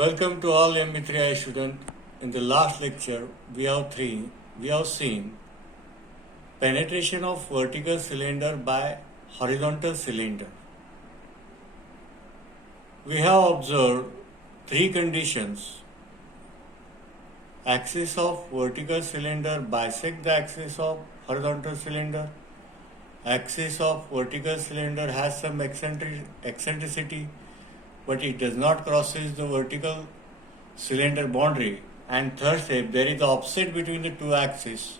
Welcome to all MB3I students. In the last lecture, we have seen penetration of vertical cylinder by horizontal cylinder. We have observed three conditions. Axis of vertical cylinder bisect the axis of horizontal cylinder. Axis of vertical cylinder has some eccentricity, but it does not crosses the vertical cylinder boundary. And third step, there is the offset between the two axes,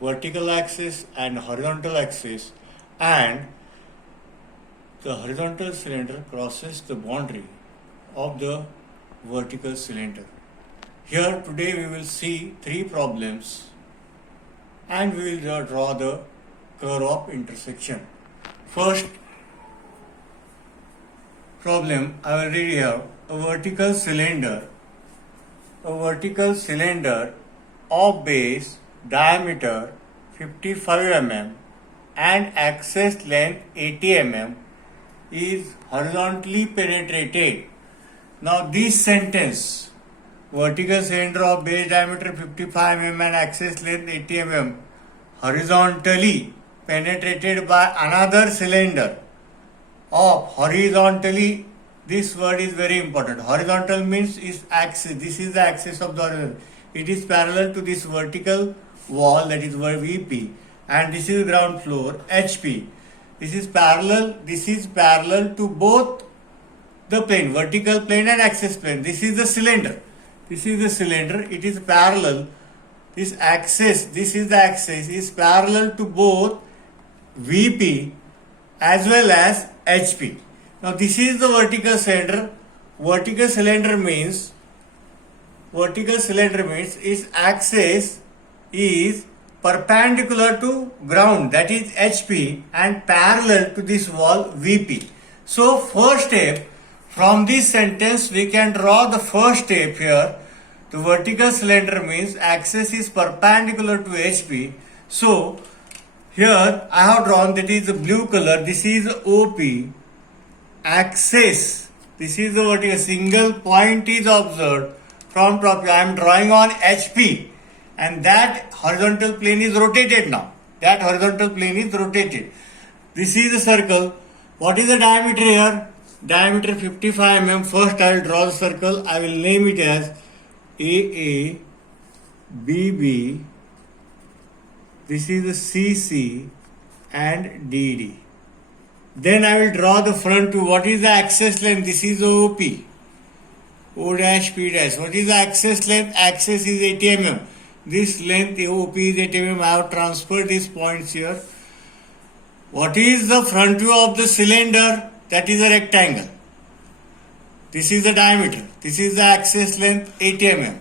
vertical axis and horizontal axis, and the horizontal cylinder crosses the boundary of the vertical cylinder. Here today we will see three problems and we will draw the curve of intersection. First problem I will read here. A vertical cylinder of base diameter 55 mm and axis length 80 mm is horizontally penetrated. Now this sentence, vertical cylinder of base diameter 55 mm and axis length 80 mm horizontally penetrated by another cylinder of horizontally. This word is very important. Horizontal means is axis. This is the axis of the horizon. It is parallel to this vertical wall, that is VP, and this is ground floor HP. This is parallel to both the plane, vertical plane and axis plane. This is the cylinder. It is parallel. This is the axis is parallel to both VP as well as HP. Now this is the vertical cylinder. Vertical cylinder means its axis is perpendicular to ground, that is HP, and parallel to this wall VP. So first step, from this sentence we can draw the first step here. The vertical cylinder means axis is perpendicular to HP. So here I have drawn, that is the blue color. This is OP. Axis. This is the vertical. Single point is observed from top. I am drawing on HP, and that horizontal plane is rotated now. This is the circle. What is the diameter here? Diameter 55 mm. First I will draw the circle. I will name it as AA, BB. This is the CC and DD. Then I will draw the front to what is the axis length. This is the OP. O dash P dash. What is the axis length? Axis is 80 mm. This length OP is 80 mm. I have transferred these points here. What is the front view of the cylinder? That is a rectangle. This is the diameter. This is the axis length 80 mm.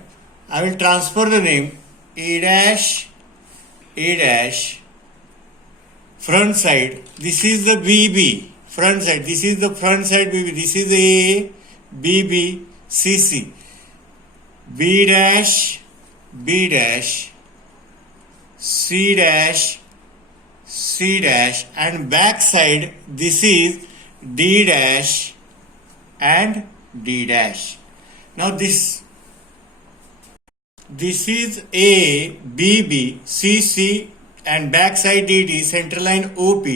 I will transfer the name A dash front side. This is the BB front side. This is the front side BB. This is A, BB, CC. B dash, C dash, C dash, and back side this is D dash and D dash. Now this is A, BB, CC and back side DD, center line OP.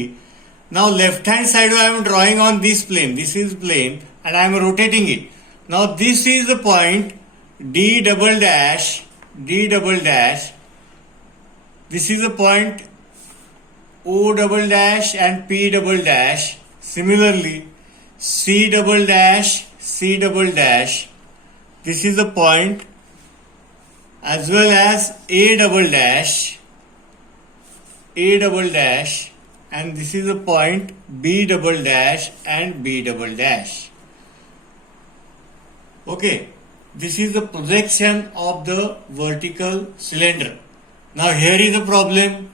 Now left hand side I am drawing on this plane. This is plane and I am rotating it. Now this is the point D double dash. This is the point O double dash and P double dash. Similarly C double dash. This is the point, as well as A double dash, and this is the point B double dash and B double dash. Okay, this is the projection of the vertical cylinder. Now here is the problem.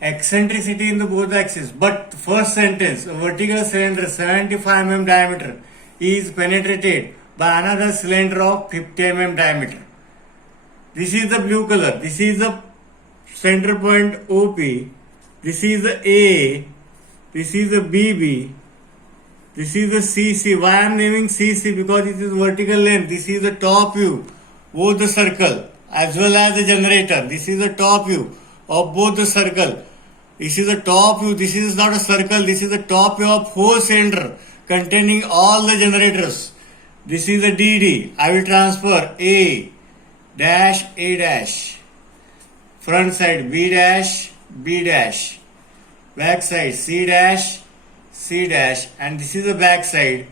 Eccentricity in the both axes. But first sentence, a vertical cylinder 75 mm diameter is penetrated by another cylinder of 50 mm diameter. This is the blue color. This is the center point OP. This is the A. This is the BB. This is the CC. Why I am naming CC? Because it is vertical length. This is the top view, both the circle as well as the generator. This is the top view of both the circle. This is the top view. This is not a circle. This is the top view of whole cylinder containing all the generators. This is the DD. I will transfer A dash A dash. Front side B dash B dash. Back side C dash C dash, and this is the back side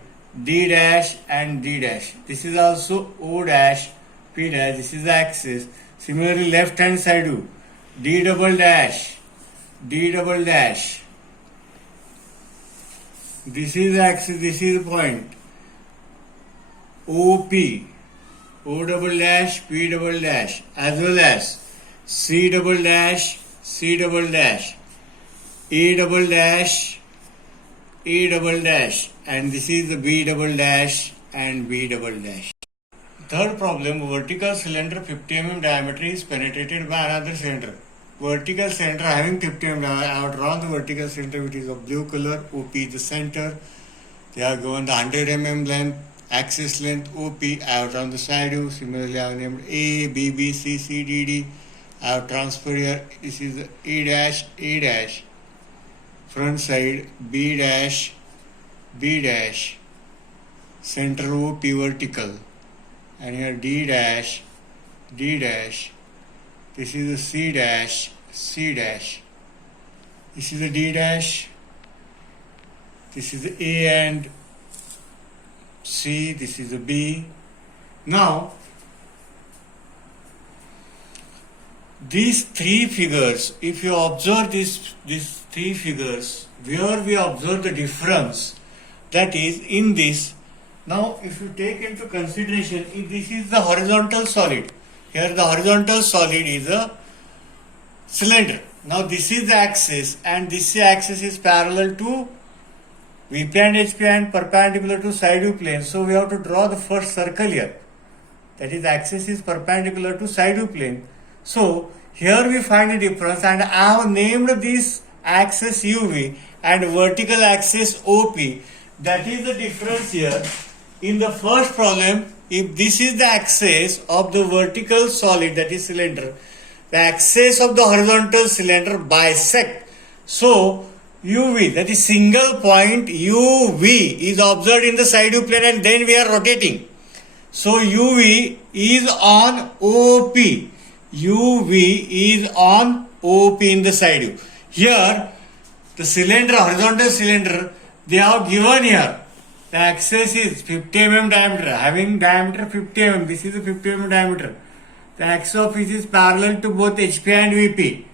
D dash and D dash. This is also O dash P dash. This is the axis. Similarly, left hand side view D double dash D double dash. This is the axis. This is the point OP O double dash P double dash, as well as C double dash C double dash A double dash A double dash, and this is the B double dash and B double dash. Third problem, vertical cylinder 50 mm diameter is penetrated by another cylinder. Vertical cylinder having 50 mm diameter. I have drawn the vertical cylinder which is of blue color. OP is the center. They are given the 100 mm length, axis length OP. I have drawn the side view. Similarly, I have named A, B, B, C, C, D, D. I have transferred here. This is the A dash, A dash. Front side B dash B dash, center OP vertical, and here D dash D dash. This is the C dash C dash. This is the D dash. This is the A and C. This is the B. Now these three figures, if you observe these three figures, where we observe the difference, that is in this. Now, if you take into consideration, if this is the horizontal solid, here the horizontal solid is a cylinder. Now, this is the axis, and this axis is parallel to VP and HP and perpendicular to side view plane. So, we have to draw the first circle here. That is, axis is perpendicular to side view plane. So, here we find a difference, and I have named this axis UV and vertical axis OP. That is the difference here. In the first problem, if this is the axis of the vertical solid, that is cylinder, the axis of the horizontal cylinder bisect. So, UV, that is single point UV is observed in the side view plane, and then we are rotating. So, UV is on OP. UV is on OP in the side view. Here, the cylinder, horizontal cylinder, they have given here. The axis is 50 mm diameter, having diameter 50 mm. This is the 50 mm diameter. The axis of which is parallel to both HP and VP.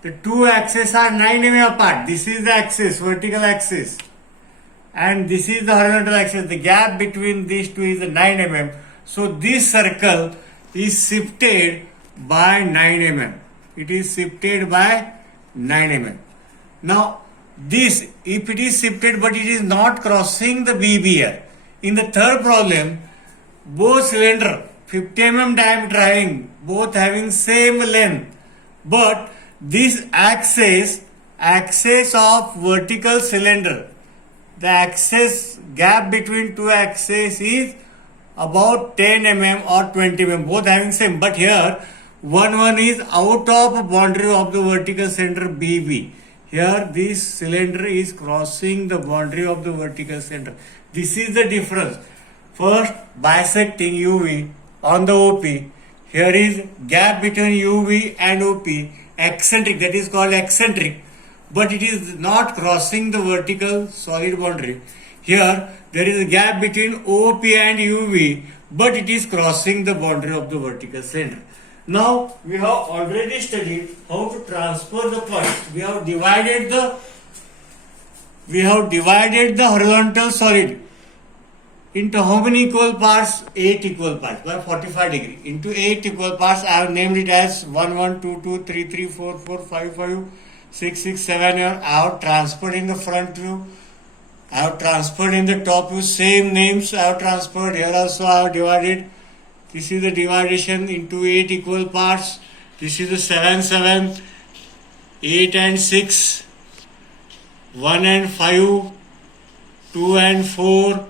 The two axes are 9 mm apart. This is the axis, vertical axis. And this is the horizontal axis. The gap between these two is the 9 mm. So this circle is shifted by 9 mm. It is shifted by 9 mm. Now, this, if it is shifted but it is not crossing the BB here. In the third problem, both cylinder 50 mm diameter both having same length, but this axis of vertical cylinder, the axis gap between two axes is about 10 mm or 20 mm, both having same, but here one is out of boundary of the vertical cylinder BB. Here this cylinder is crossing the boundary of the vertical cylinder. This is the difference. First, bisecting UV on the OP. Here is gap between UV and OP, eccentric, that is called eccentric, but it is not crossing the vertical solid boundary. Here there is a gap between OP and UV, but it is crossing the boundary of the vertical cylinder. Now, we have already studied how to transfer the points. We have divided the horizontal solid into how many equal parts? 8 equal parts by 45 degree. Into 8 equal parts, I have named it as 1, 1, 2, 2, 3, 3, 4, 4, 5, 5, 6, 6, 7 here. I have transferred in the front view. I have transferred in the top view. Same names I have transferred. Here also I have divided. This is the division into 8 equal parts. This is the 7, 7, 8 and 6, 1 and 5, 2 and 4,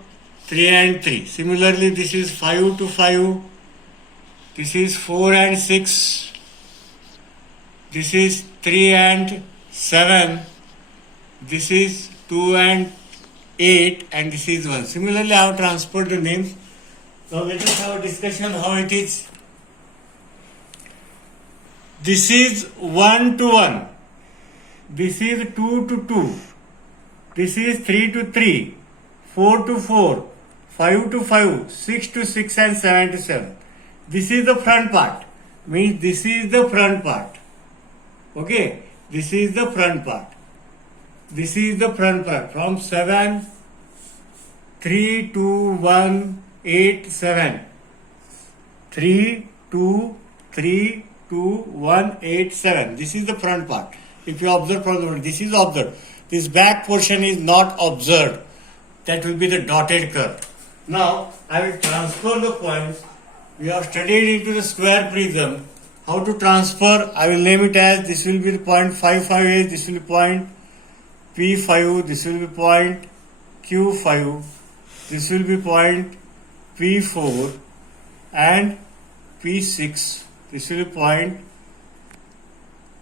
3 and 3. Similarly, this is 5 to 5, this is 4 and 6, this is 3 and 7, this is 2 and 8, and this is 1. Similarly, I have transferred the names. Now let us have a discussion how it is. This is 1 to 1. This is 2 to 2. This is 3 to 3. 4 to 4. 5 to 5. 6 to 6 and 7 to 7. This is the front part. Means this is the front part. Okay. This is the front part. This is the front part. From 7, 3, 2, 1, 8, 7. 3, 2, 3, 2, 1, 8, 7. This is the front part. If you observe from the front, this is observed. This back portion is not observed. That will be the dotted curve. Now, I will transfer the points. We have studied into the square prism. How to transfer? I will name it as, this will be the point 5, this will be point P5, this will be point Q5, this will be point P4 and P6. This will be point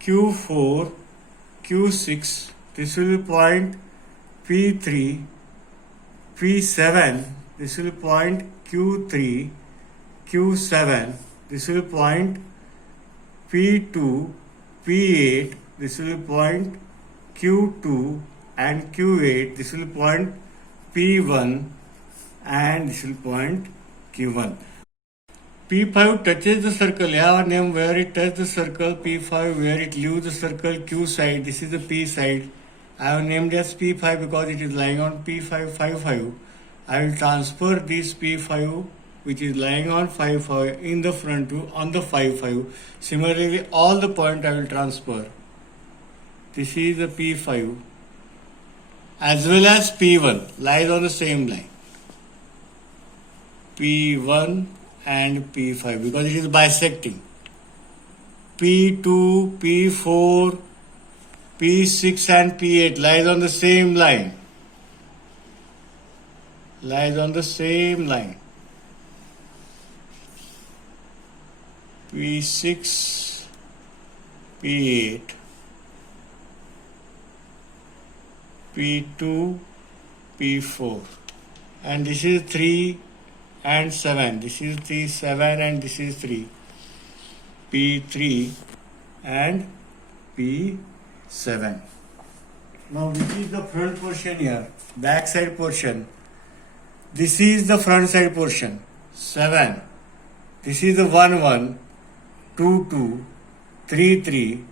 Q4, Q6. This will be point P3, P7. This will be point Q3, Q7. This will be point P2, P8. This will be point Q2 and Q8. This will be point P1 and this will be point Q1. P5 touches the circle. I have a name where it touches the circle. P5 where it leaves the circle. Q side. This is the P side. I have named as P5 because it is lying on P5, 5, 5. I will transfer this P5 which is lying on 5, 5 in the front to on the 5, 5. Similarly, all the point I will transfer. This is the P5 as well as P1 lies on the same line. P1 and P5 because it is bisecting. P2, P4, P6 and P8 lies on the same line. Lies on the same line. P6, P8, P2, P4, and this is 3 and 7. This is 3, 7 and this is 3. P3 and P7. Now which is the front portion here? Back side portion. This is the front side portion. 7. This is the 1, 1, 2, 2, 3, 3,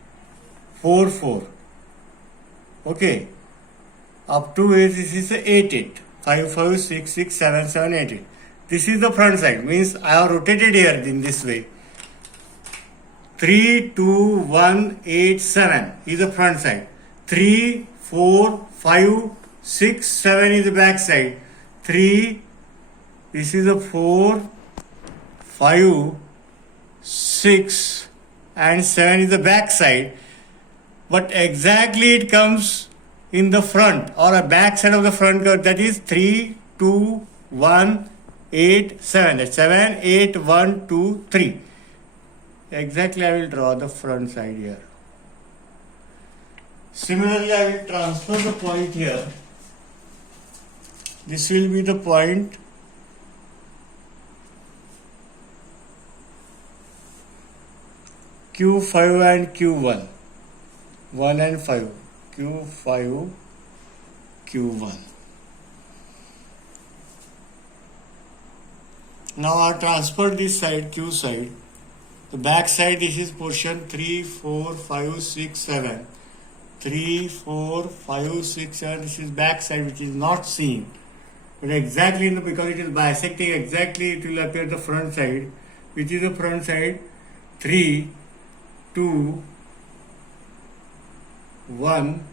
4, 4. Okay. Up to 8, this is the 8, 8. 5, 5, 6, 6, 7, 7, 8, 8. This is the front side. Means I have rotated here in this way. 3, 2, 1, 8, 7 is the front side. 3, 4, 5, 6, 7 is the back side. 3, this is the 4, 5, 6 and 7 is the back side. But exactly it comes in the front or a back side of the front curve, that is 3, 2, 1, 8, 7. That's 7, 8, 1, 2, 3. Exactly I will draw the front side here. Similarly, I will transfer the point here. This will be the point Q5 and Q1. 1 and 5. Q5, Q1. Now I transfer this side, Q side. The back side, this is portion 3, 4, 5, 6, 7. 3, 4, 5, 6, 7. This is back side which is not seen. But exactly because it is bisecting, exactly it will appear the front side, which is the front side 3, 2, 1,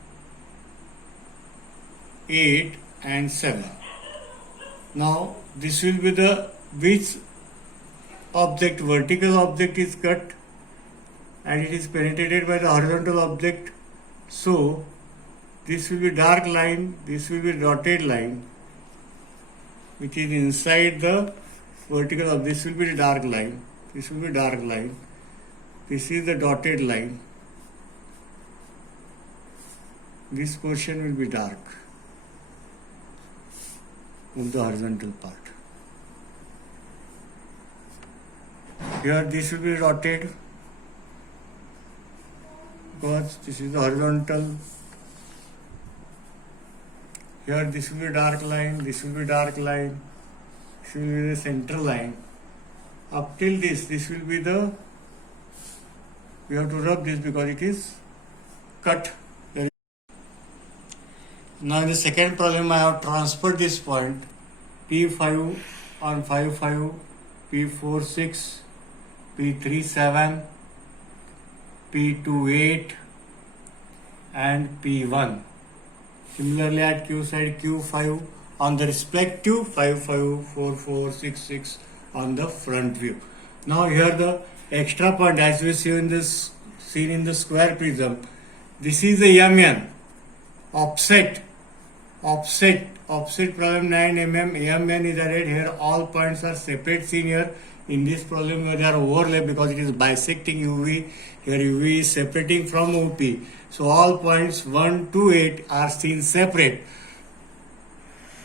8 and 7. Now this will be the which object, vertical object is cut and it is penetrated by the horizontal object. So this will be dark line, this will be dotted line, which is inside the vertical of this will be the dark line. This will be dark line. This is the dotted line. This portion will be dark of the horizontal part. Here this will be dotted because this is the horizontal. Here this will be dark line, this will be dark line, this will be the central line. Up till this will be the, we have to rub this because it is cut. Now in the second problem I have transferred this point P5 on 5, P4 6, P3 7, P2 8 and P1. Similarly at Q side Q5 on the respective 5, 4, 4, 6, 6 on the front view. Now here the extra point as we see in this seen in the square prism. This is the MN offset problem 9 mm. MN is added here. All points are separate seen here. In this problem where they are overlapped because it is bisecting UV. Here UV is separating from OP. So all points 1 to 8 are seen separate.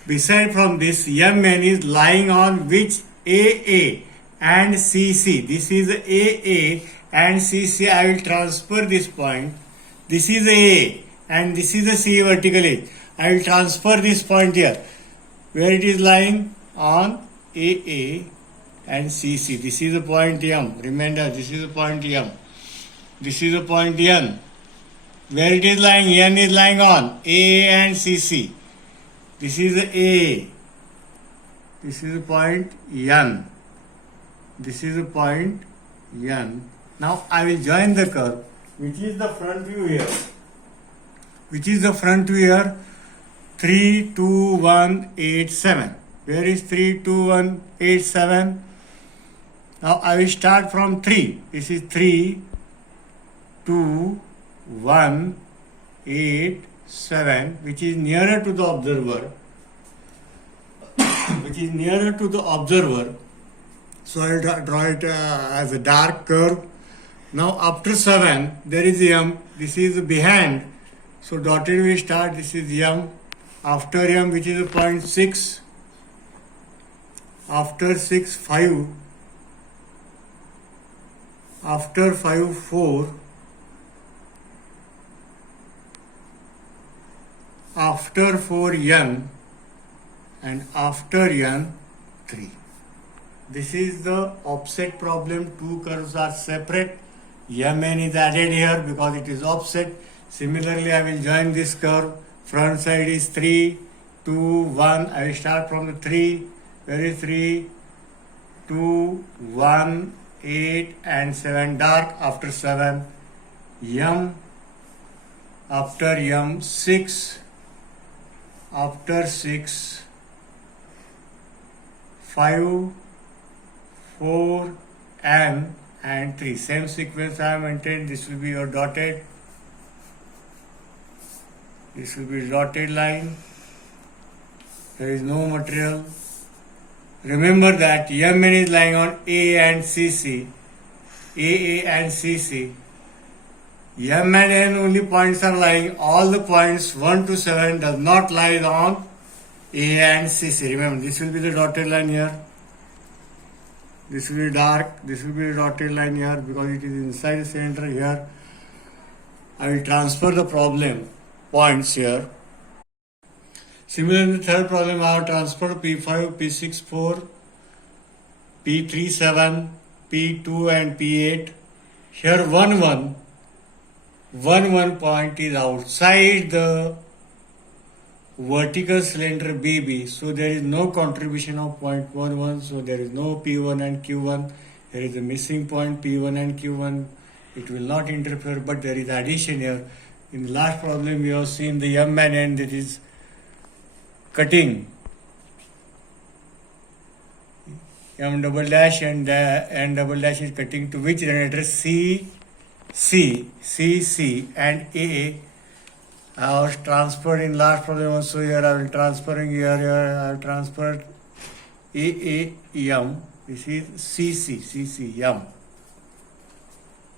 Beside from this, MN is lying on which AA and CC. This is AA and CC. I will transfer this point. This is AA and this is the C vertical edge. I will transfer this point here where it is lying on AA and CC. This is the point M. Remember, this is the point M. This is the point N. Where it is lying, N is lying on AA and CC. This is the A. This is the point N. This is the point N. Now I will join the curve, which is the front view here. Which is the front view here? 3, 2, 1, 8, 7. Where is 3, 2, 1, 8, 7? Now I will start from 3. This is 3, 2, 1, 8, 7, which is nearer to the observer. Which is nearer to the observer. So I will draw it as a dark curve. Now after 7, there is M. This is behind. So dotted will start. This is M. After M, which is the point 6. After 6, 5. After 5, 4. After 4, N. And after N, 3. This is the offset problem. Two curves are separate. MN is added here because it is offset. Similarly, I will join this curve. Front side is 3, 2, 1. I will start from the 3. Where is 3? 2, 1, 8 and 7 dark. After 7, M. After M, 6. After 6, 5, 4, N and 3. Same sequence I have maintained. This will be your dotted. This will be dotted line. There is no material. Remember that MN is lying on A and CC. AA and CC. M and N only points are lying. All the points 1 to 7 does not lie on A and CC. Remember, this will be the dotted line here. This will be dark. This will be the dotted line here because it is inside the center here. I will transfer the problem points here. Similarly, in the third problem, I have transferred P5, P6, 4, P3, 7, P2 and P8. Here 1, 1 point is outside the vertical cylinder BB. So there is no contribution of point 1, 1. So there is no P1 and Q1. There is a missing point P1 and Q1. It will not interfere, but there is addition here. In the last problem, we have seen the M and N that is cutting. M double dash and N double dash is cutting to which generator? C, and AA. I was transferred in last problem also here. I will transferring here. I will transfer AAM, this is CC, M.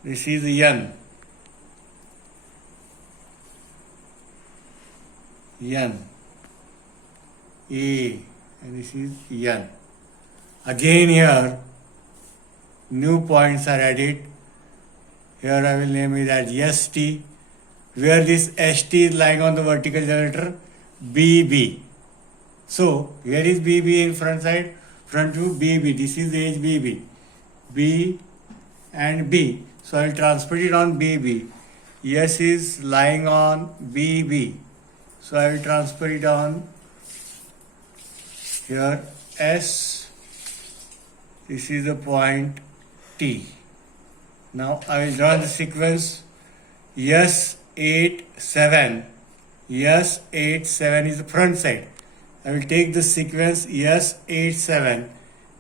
This is N, A, and this is N. Again here, new points are added. Here I will name it as ST, where this ST is lying on the vertical generator, BB. So here is BB in front side, front view BB. This is edge BB, B and B. So I will transfer it on BB. S is lying on BB. So I will transfer it on here S. This is the point T. Now I will draw the sequence S8, 7. S8, 7 is the front side. I will take the sequence S8, 7.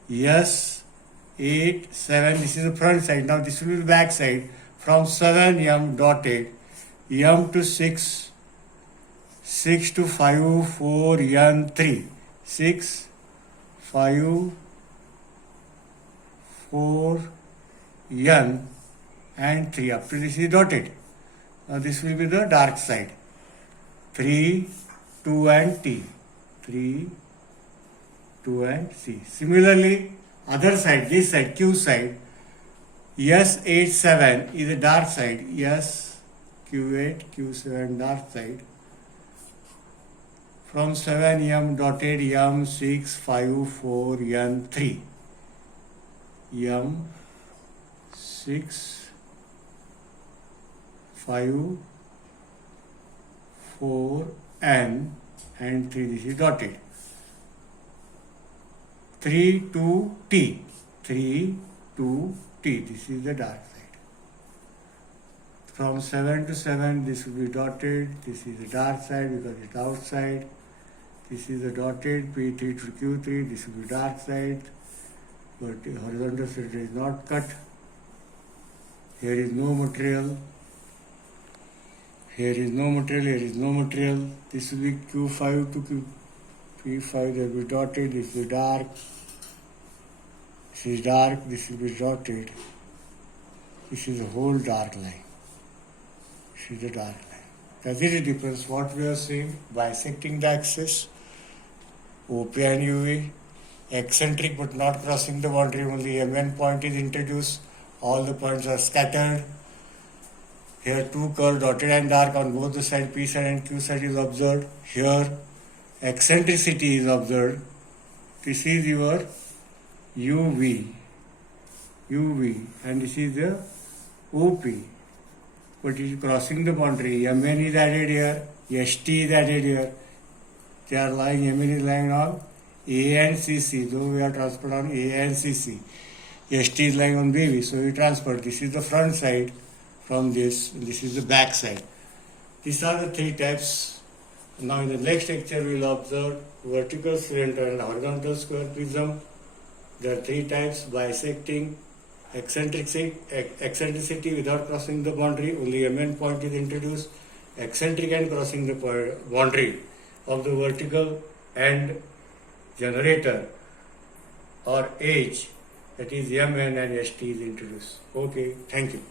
S8, 7, this is the front side. Now this will be the back side. From 7 M dotted, M to 6, 6 to 5, 4, N, 3. 6, 5, 4, N, and 3. Up to this is dotted. Now this will be the dark side. 3, 2 and T. 3, 2 and C. Similarly, other side, this side, Q side, S8, 7 is the dark side. S, Q8, Q7 dark side. From 7 M dotted, M 6, 5, 4, N 3. M 6, 5, 4, N and 3. This is dotted. 3 to T. 3 to T. This is the dark side. From 7 to 7, this will be dotted. This is the dark side because it's outside. This is the dotted P3 to Q3. This will be dark side, but the horizontal center is not cut. Here is no material. Here is no material. Here is no material. This will be Q5 to P5. There will be dotted. This will be dark. This is dark. This will be dotted. This is a whole dark line. This is the dark line. That is the difference. What we are seeing, bisecting the axis, OP and UV, eccentric but not crossing the boundary, only MN point is introduced, all the points are scattered. Here two curves, dotted and dark on both the side, P side and Q side is observed. Here eccentricity is observed. This is your UV, and this is the OP. But it is crossing the boundary. MN is added here, ST is added here. They are lying, MN is lying on A and CC, though we are transferred on A and CC. ST is lying on BB, so we transfer. This is the front side from this, this is the back side. These are the three types. Now in the next lecture we will observe vertical cylinder and horizontal square prism. There are three types: bisecting, eccentricity without crossing the boundary, only MN point is introduced, eccentric and crossing the boundary of the vertical and generator or edge, that is MN and ST is introduced. Okay, thank you.